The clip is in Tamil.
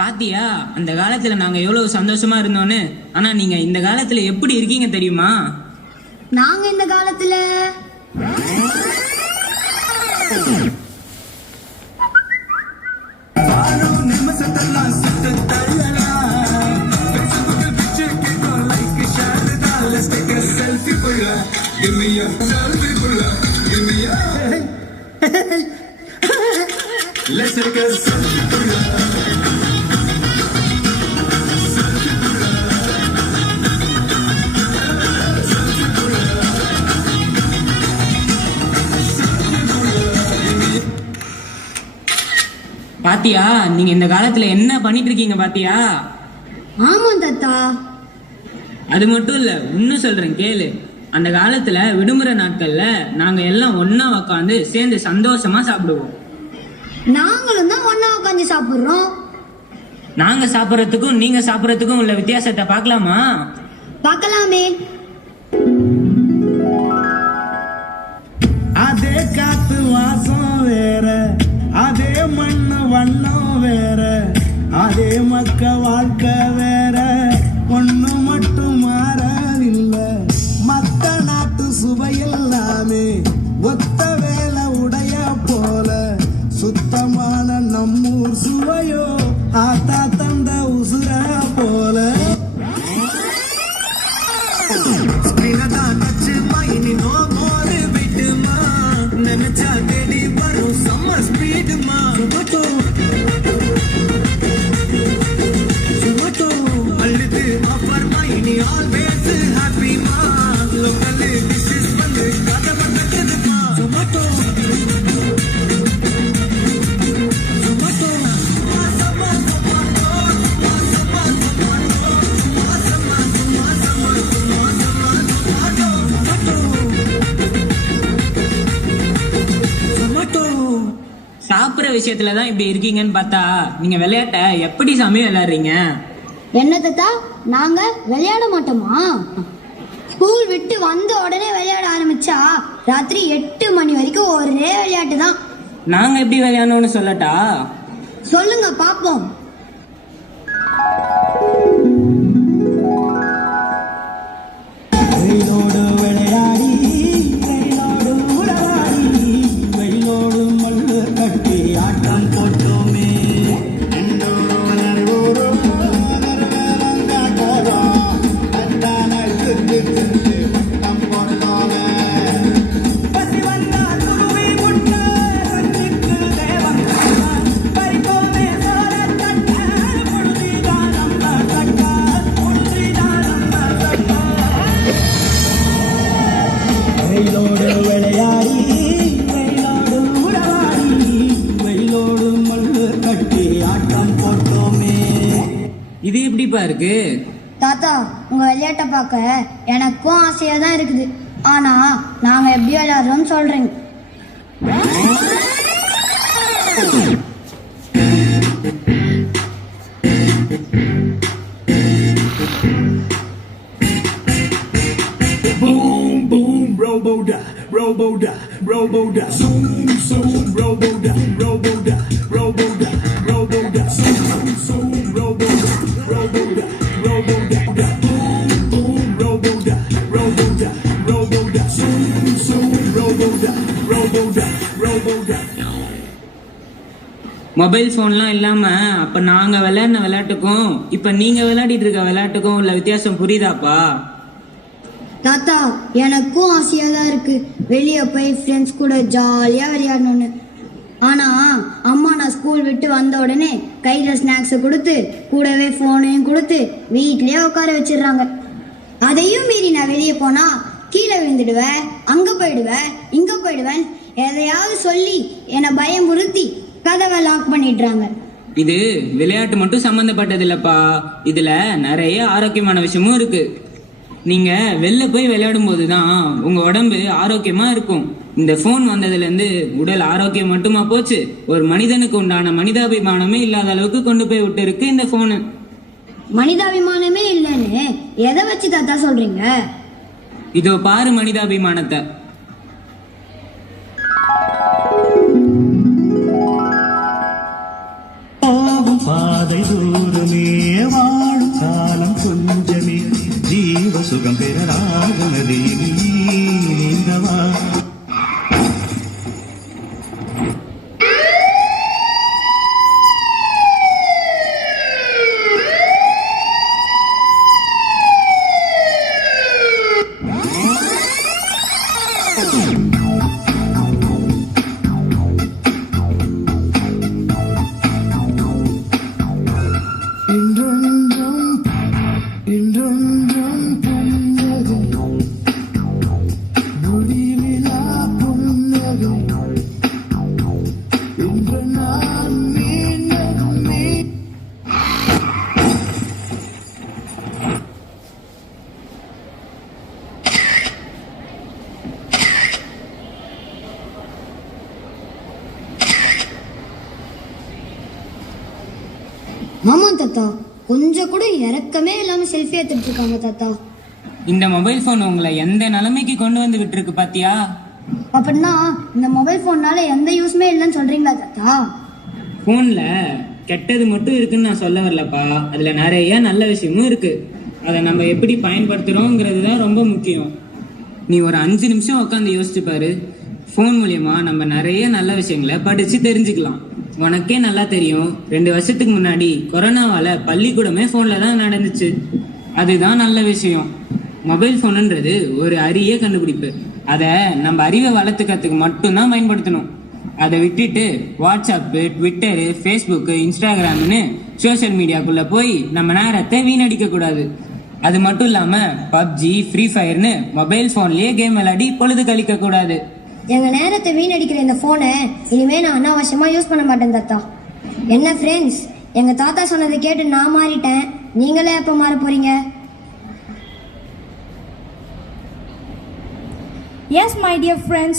பாத்தியா அந்த காலத்துல நாங்க எவ்வளவு சந்தோஷமா இருந்தோன்னு. ஆனா நீங்க இந்த காலத்துல எப்படி இருக்கீங்க தெரியுமா? நாங்க இந்த காலத்துல Let's take a selfie. பாத்தியா நீங்க இந்த காலத்துல என்ன பண்ணிட்டு இருக்கீங்க பாத்தியா? ஆமா தாத்தா. அது மட்டும் இல்ல, இன்னும் சொல்றேன் கேளு. அந்த காலத்துல விடுமுறை நாட்கள்ல நாங்க எல்லாம் ஒன்னா உட்காந்து சேர்ந்து சந்தோஷமா சாப்பிடுவோம். நாங்களும் தான் ஒன்னா உட்காந்து சாப்பிடுறோம். நாங்க சாப்பிடறதுக்கும் நீங்க சாப்பிடறதுக்கும் உள்ள வித்தியாசத்தை பார்க்கலாமா? பார்க்கலாமே. அதே காத்து வாசம் வேற, அதே மண்ணு வண்ணம் வேற, அதே மக்க வாழ்க்கை வேற, ஒண்ணு மட்டும் மாறவில்லை. மத்த நாட்டு சுவையெல்லாமே ஒத்த வேலை உடைய போல, சுத்தமான நம்மூர் சுவையோ ஆத்தா தந்த உசுர போல. நினைச்சா தேடி வரும் சம்மர் ஸ்பீடுமா. அழுது ஆஃபர் மைனி ஆல்வேஸ் ஹாப்பிமா. லோக்கல் டிஷஸ் வந்து கதை பக்கத்துமா. சுமட்டோ சாப்பிடுற விஷயத்துலதான் இப்படி இருக்கீங்கன்னு பார்த்தா நீங்க விளையாட்ட எப்படி சாமி விளையாடுறீங்க? என்ன தாத்தா, நாங்க விளையாட மாட்டோமா? ஸ்கூல் விட்டு வந்த உடனே விளையாட ஆரம்பிச்சா ராத்திரி 8 மணி வரைக்கும் ஒரே விளையாட்டு தான். நாங்க எப்படி விளையாடணும்னு சொல்லட்டா? சொல்லுங்க பாப்போம். வெயிலோடு விளையாடி, வெயிலோடு உடலாடி, வெயிலோடு மல்லு கட்டி ஆட்டம் போட்டோமே. வெயிலோடு விளையாடி, வெயிலோடு உடலாடி, வெயிலோடு மல்லு கட்டி ஆட்டம் போட்டோமே. இது எப்படிப்பா இருக்கு? தாத்தா, உங்க விளையாட்டை பார்க்க எனக்கும் ஆசையா தான் இருக்குது. ஆனா நாங்க எப்படி விளையாடுறோம்னு சொல்றேங்க. Boom, boom, robo-da, robo-da, robo-da. Zoom, zoom, robo-da, robo-da, robo-da, robo-da. Zoom, zoom, robo-da, robo-da, robo-da. Boom, boom, robo-da, robo-da, robo-da. Zoom, zoom, robo-da, robo-da, robo-da. Mobile போன்லாம் இல்லாம அப்ப நாங்க விளையாடின விளையாட்டுக்கும் இப்ப நீங்க விளையாடிட்டு இருக்க விளையாட்டுக்கும் உள்ள வித்தியாசம் புரியுதாப்பா? தாத்தா, எனக்கும் ஆசையா தான் இருக்கு வெளியே போய் ஃப்ரெண்ட்ஸ் கூட ஜாலியா விளையாடணும்னு. ஆனா அம்மா நான் ஸ்கூல் விட்டு வந்த உடனே கையில ஸ்நாக்ஸை கொடுத்து கூடவே போனையும் கொடுத்து வீட்லயே உட்கார வச்சிடுறாங்க. அதையும் மீறி நான் வெளியே போனா கீழே விழுந்துடுவேன், அங்க போயிடுவேன், இங்க போயிடுவேன், எதையாவது சொல்லி என்னை பயமுறுத்தி கதவை லாக் பண்ணிடுறாங்க. இது விளையாட்டு மட்டும் சம்பந்தப்பட்டது இல்லப்பா, இதுல நிறைய ஆரோக்கியமான விஷயமும் இருக்கு. நீங்க வெளில போய் விளையாடும் போதுதான் உங்க உடம்பு ஆரோக்கியமா இருக்கும். இந்த போன் வந்ததுல இருந்து உடல் ஆரோக்கியம் மட்டுமா போச்சு, ஒரு மனிதனுக்கு உண்டான மனிதாபிமானமே இல்லாத அளவுக்கு கொண்டு போய் விட்டு இருக்கு இந்த போனு. மனிதாபிமானமே இல்லைன்னு எதை வச்சு தாத்தா சொல்றீங்க? இதோ பாரு மனிதாபிமானத்தை. பாதை ஆமா தாத்தா, கொஞ்சம் கூட இறக்கமே இல்லாம செல்ஃபி எடுத்துட்டு இருக்காங்க தாத்தா. இந்த மொபைல் ஃபோன் உங்களை எந்த நிலைமைக்கு கொண்டு வந்து விட்டுருக்கு பாத்தியா? அப்படின்னா இந்த மொபைல் போன்னால எந்த யூஸ்மே இல்லைன்னு சொல்றீங்களா தாத்தா? ஃபோன்ல கெட்டது மட்டும் இருக்குன்னு நான் சொல்ல வரலப்பா, அதுல நிறைய நல்ல விஷயமும் இருக்கு. அதை நம்ம எப்படி பயன்படுத்துறோங்கிறது தான் ரொம்ப முக்கியம். நீ ஒரு 5 நிமிஷம் உட்காந்து யோசிச்சு பாரு. ஃபோன் மூலியமா நம்ம நிறைய நல்ல விஷயங்களை படிச்சு தெரிஞ்சுக்கலாம். உனக்கே நல்லா தெரியும், 2 வருஷத்துக்கு முன்னாடி கொரோனாவால பள்ளிக்கூடமே ஃபோன்ல தான் நடந்துச்சு. அதுதான் நல்ல விஷயம். மொபைல் ஃபோனுன்றது ஒரு அரிய கண்டுபிடிப்பு. அதை நம்ம அறிவை வளர்த்துக்கிறதுக்கு மட்டும்தான் பயன்படுத்தணும். அதை விட்டுட்டு வாட்ஸ்அப்பு, ட்விட்டரு, ஃபேஸ்புக்கு, இன்ஸ்டாகிராம்னு சோஷியல் மீடியாக்குள்ள போய் நம்ம நேரத்தை வீணடிக்க கூடாது. அது மட்டும் இல்லாம பப்ஜி, ஃப்ரீ ஃபயர்னு மொபைல் போன்லயே கேம் விளையாடி பொழுது கழிக்க கூடாது. எங்க நேரத்தை வீணடிக்கிற இந்த போனை இனிமே நான் அனாவசியமா யூஸ் பண்ண மாட்டேன் தாத்தா. என்ன ஃப்ரெண்ட்ஸ், எங்க தாத்தா சொன்னதை கேட்டு நான் மாறிட்டேன். நீங்களே எப்ப மாற போறீங்க? Yes, my dear friends.